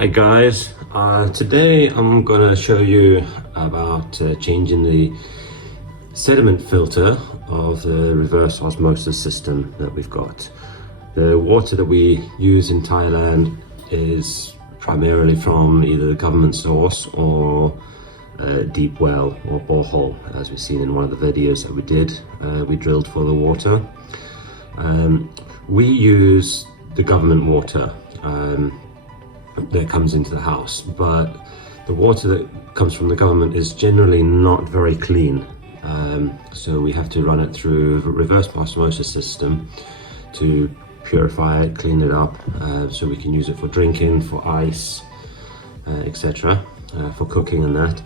Hi guys, today I'm going to show you about changing the sediment filter of the reverse osmosis system that we've got. The water that we use in Thailand is primarily from either the government source or deep well or borehole, as we've seen in one of the videos that we did. We drilled for the water. We use the government water that comes into the house, but the water that comes from the government is generally not very clean, so we have to run it through a reverse osmosis system to purify it, clean it up, so we can use it for drinking, for ice, etc., for cooking and that.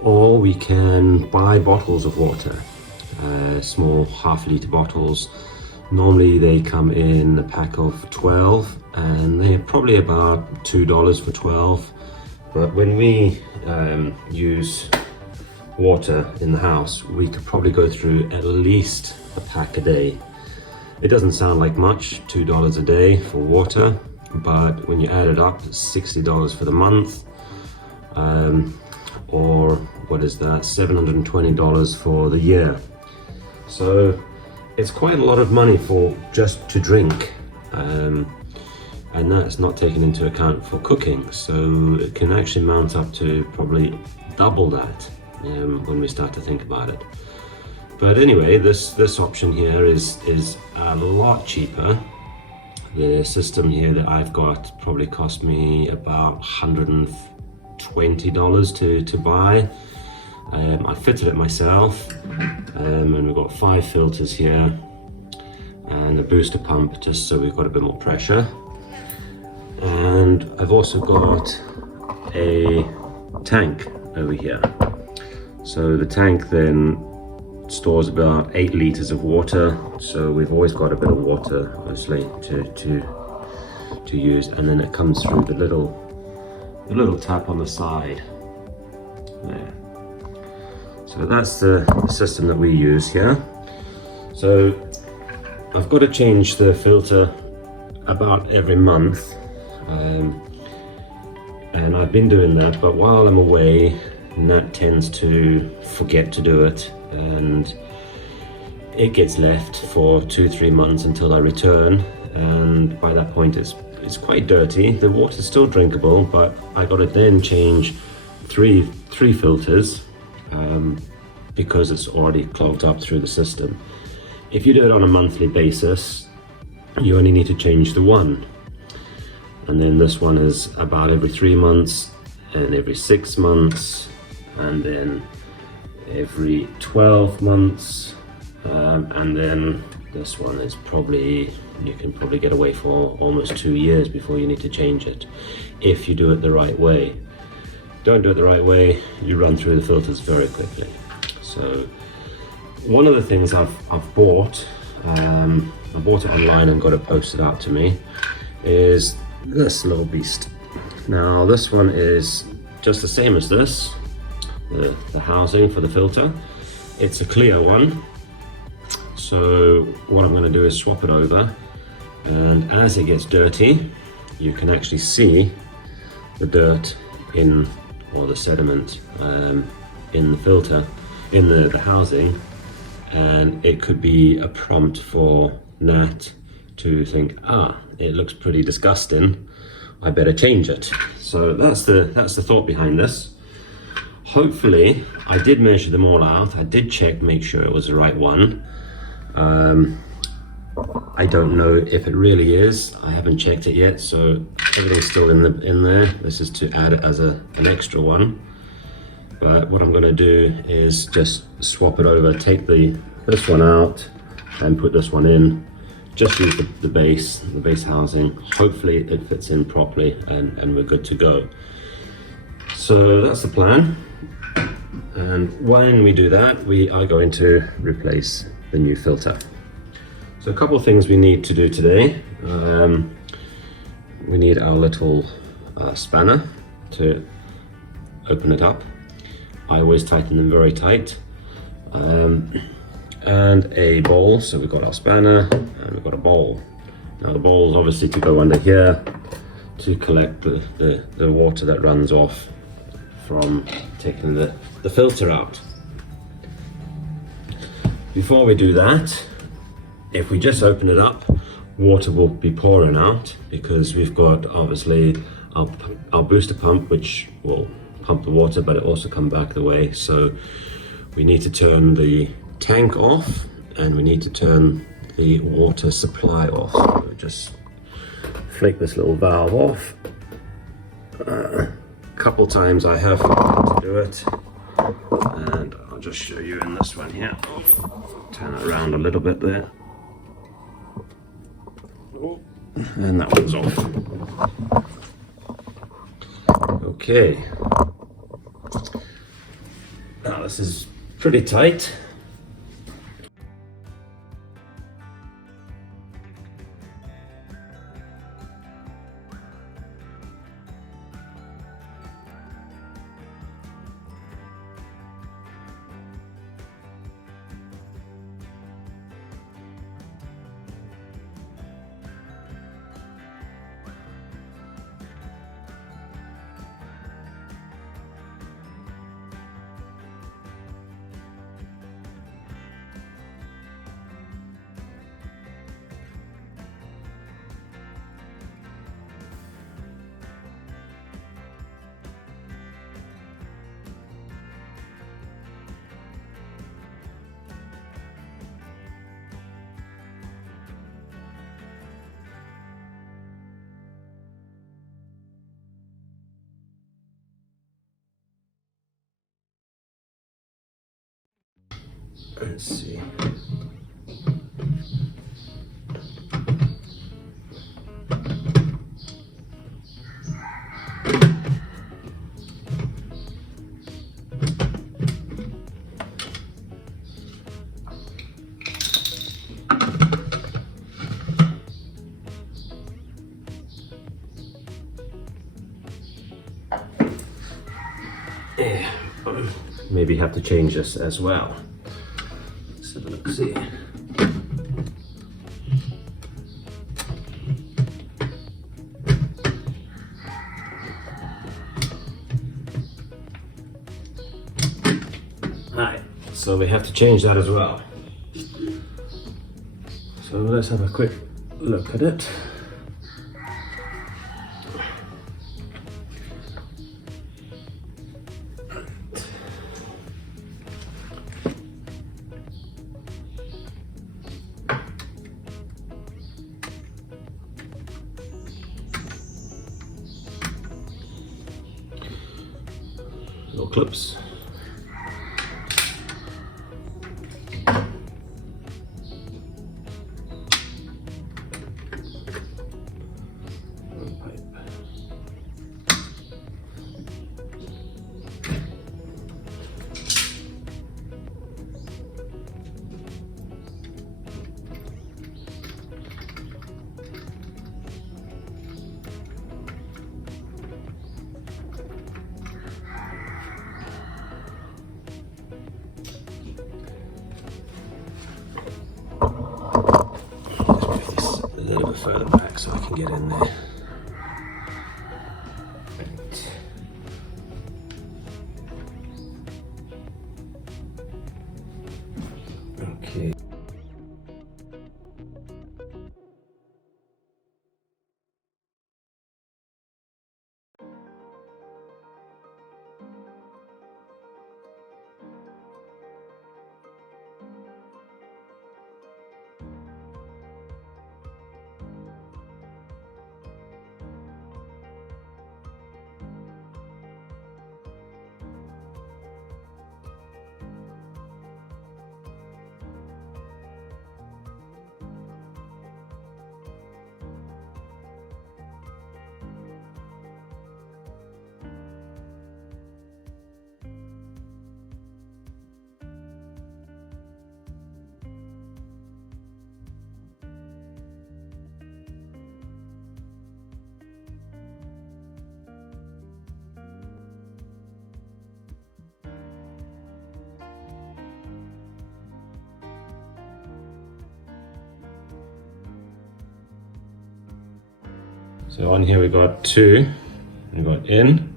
Or we can buy bottles of water, small half-litre bottles. Normally they come in a pack of 12 and they're probably about $2 for 12. But when we use water in the house, we could probably go through at least a pack a day. It doesn't sound like much, $2 a day for water, but when you add it up, it's $60 for the month, or what is that, $720 for the year. So it's quite a lot of money for just to drink, and that's not taken into account for cooking, so it can actually mount up to probably double that when we start to think about it. But anyway, this option here is a lot cheaper. The system here that I've got probably cost me about $120 to buy. I fitted it myself, and we've got 5 filters here and a booster pump just so we've got a bit more pressure. And I've also got a tank over here. So the tank then stores about 8 litres of water, so we've always got a bit of water obviously to use, and then it comes through the little tap on the side there. So that's the system that we use here. So I've got to change the filter about every month, and I've been doing that, but while I'm away, Nat tends to forget to do it, and it gets left for 2-3 months until I return, and by that point it's quite dirty. The water's still drinkable, but I got to then change three filters because it's already clogged up through the system. If you do it on a monthly basis, you only need to change the one, and then this one is about every 3 months and every 6 months and then every 12 months, and then this one is probably, you can probably get away for almost 2 years before you need to change it, if you do it the right way. Don't do it the right way, you run through the filters very quickly. So one of the things I've bought, I bought it online and got it posted out to me, is this little beast. Now this one is just the same as this, the housing for the filter. It's a clear one, so what I'm going to do is swap it over, and as it gets dirty you can actually see the dirt in, or the sediment in the filter, in the housing, and it could be a prompt for Nat to think, it looks pretty disgusting, I better change it. So that's the thought behind this. Hopefully, I did measure them all out, I did check, make sure it was the right one. I don't know if it really is, I haven't checked it yet, so everything's still in there. This is to add it as an extra one. But what I'm going to do is just swap it over, take this one out and put this one in. Just use the base housing. Hopefully it fits in properly and we're good to go. So that's the plan. And when we do that, we are going to replace the new filter. So a couple of things we need to do today. We need our little spanner to open it up. I always tighten them very tight. And a bowl, so we've got our spanner and we've got a bowl. Now the bowl is obviously to go under here to collect the water that runs off from taking the filter out. Before we do that, if we just open it up, water will be pouring out because we've got obviously our booster pump, which will pump the water, but it also come back the way. So we need to turn the tank off and we need to turn the water supply off. So just flick this little valve off. A couple times I have to do it, and I'll just show you in this one here. Turn it around a little bit there. And that one's off. Okay. Now this is pretty tight. Let's see. Yeah, maybe have to change this as well. So let's see. Alright, so we have to change that as well. So let's have a quick look at it. Little clips. A little bit further back so I can get in there. Okay. So on here we got two. We got in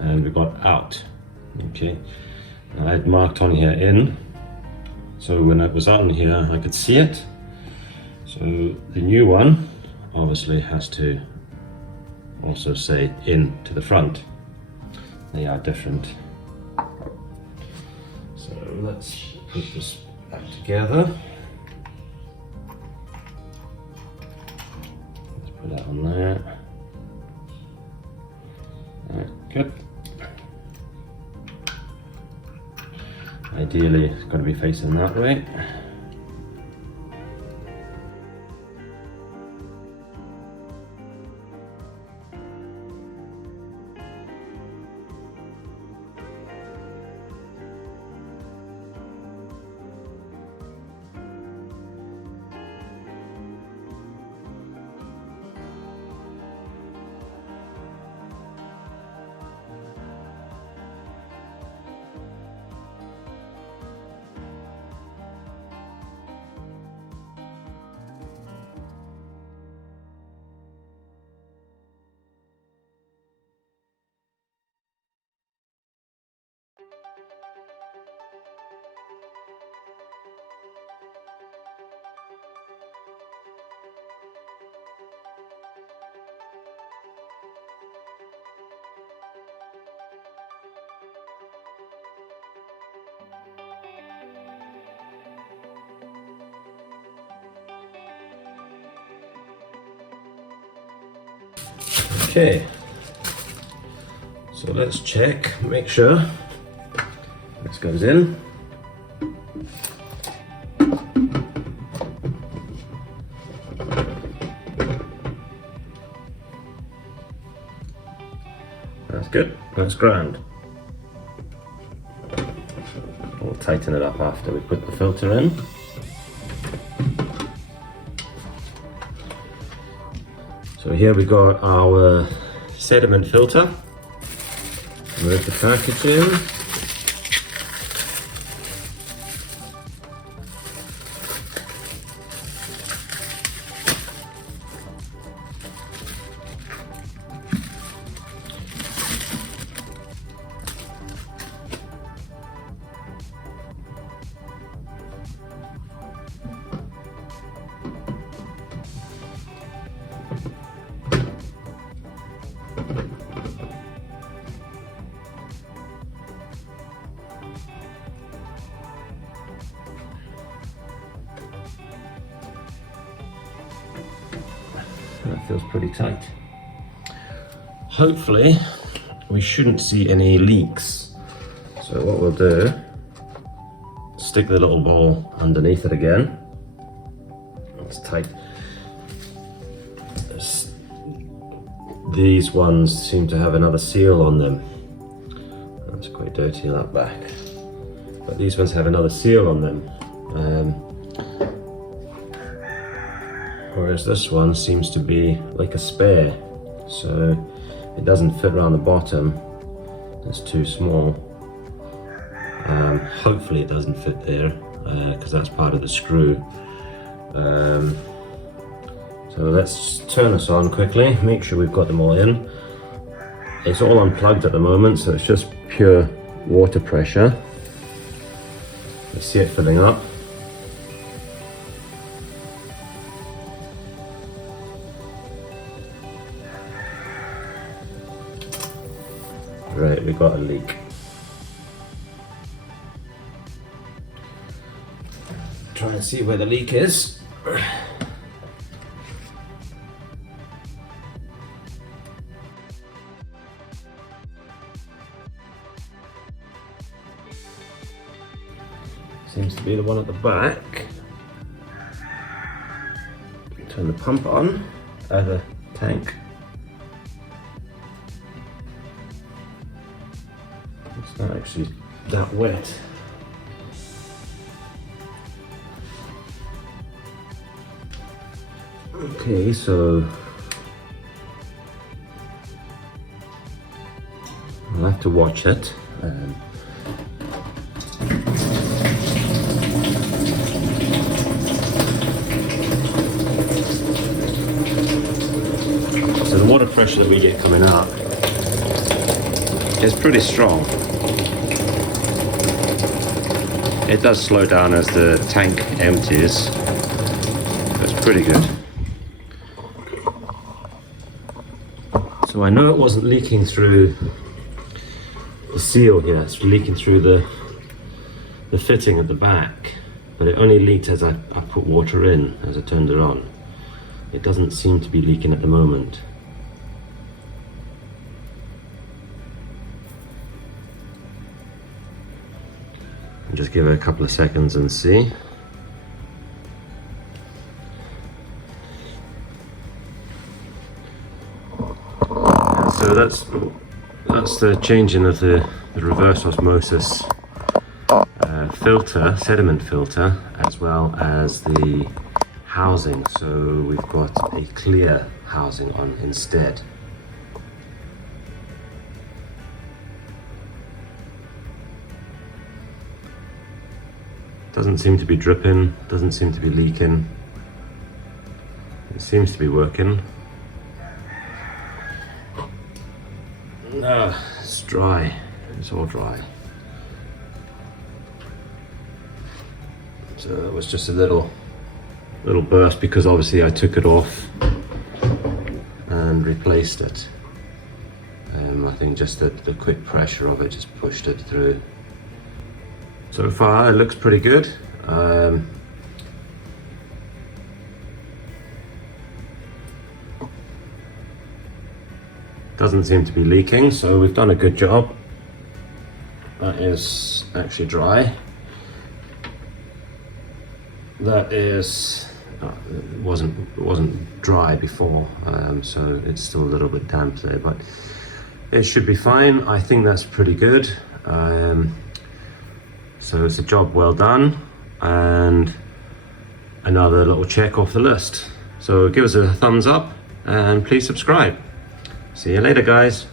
and we got out. Okay, I had marked on here in, so when it was on here I could see it. So the new one obviously has to also say in to the front. They are different. So let's put this back together. Let's put that on there. Alright, good. Ideally it's got to be facing that way. Okay, so let's check, make sure this goes in. That's good, that's grand. We'll tighten it up after we put the filter in. So here we got our sediment filter with the packaging. That feels pretty tight. Hopefully we shouldn't see any leaks. So what we'll do, stick the little ball underneath it again. It's tight. These ones seem to have another seal on them. That's quite dirty on that back. But these ones have another seal on them. Whereas this one seems to be like a spare, so it doesn't fit around the bottom. It's too small. Hopefully it doesn't fit there because that's part of the screw. So let's turn this on quickly, make sure we've got them all in. It's all unplugged at the moment, so it's just pure water pressure. Let's see it filling up. Right, we got a leak. Try and see where the leak is. Seems to be the one at the back. Turn the pump on, out of the tank. It's not actually that wet. Okay, so I'll have to watch it. pressure that we get coming out is pretty strong. It does slow down as the tank empties. That's pretty good. So I know it wasn't leaking through the seal here, it's leaking through the fitting at the back, but it only leaked as I put water in, as I turned it on. It doesn't seem to be leaking at the moment. I'll just give it a couple of seconds and see. So that's the changing of the reverse osmosis filter, sediment filter, as well as the housing. So we've got a clear housing on instead. Doesn't seem to be dripping, doesn't seem to be leaking. It seems to be working. No, it's dry. It's all dry. So it was just a little burst because obviously I took it off and replaced it. I think just the quick pressure of it just pushed it through. So far it looks pretty good. Doesn't seem to be leaking, so we've done a good job. That is actually dry. That is, it wasn't dry before, so it's still a little bit damp there, but it should be fine. I think that's pretty good. So it's a job well done, and another little check off the list. So give us a thumbs up and please subscribe. See you later, guys.